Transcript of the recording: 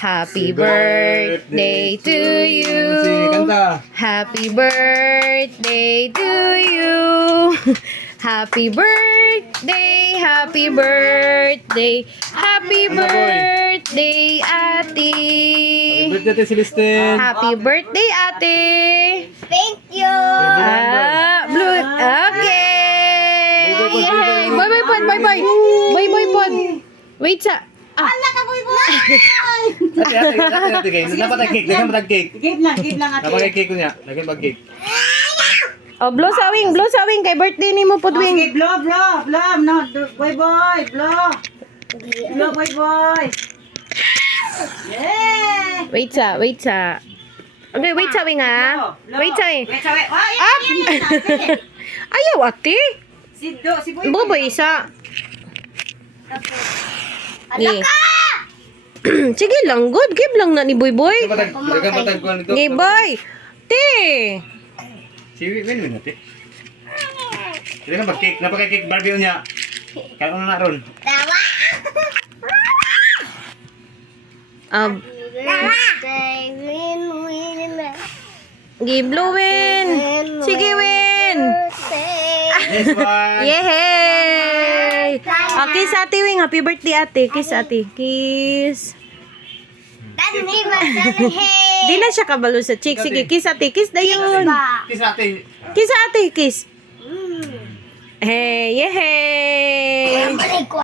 Happy birthday to you. Kanta. Happy birthday to you. Happy birthday, happy birthday, happy birthday, ate. Happy birthday, Celestine. Happy birthday, ate. Thank you. Blue. Okay. Yay. Bye bye pod, bye bye. Bye bye pod. Wait sa. Ala ka boy boy. Ate, guys. Dapat ang cake. Dagan ba ang cake? Give lang ate. Dapat ang cake ko niya. Dagan ba ang cake? Oh, blow sawing kay birthday ni mo pod wing. Okay, blow. No, boy, blow. Blow, boy. Yeah. Wait sa. Okay, wait sa wing ha. Wait sa wing. Wait. Ay, Up. Ayaw ate. Si boy. Bobo isa. Ni. Sige lang, good. Give lang na ni Boy Boy. Dagan ba ang kuwan nito? Hey boy. Te. Si Win natin. Dagan ba cake? Napaka cake Barbie niya. Kaya ano na ron? Tawa. Birthday, win. Give blow win. Sige win. Yes, one. Yay! Kiss ate wing. Happy birthday ate. Kiss ate. Kiss. Di na siya kabalo sa cheek. Sige, kiss ate. Kiss na yun. Kiss ate. Kiss ate. Kiss. Hey, yay!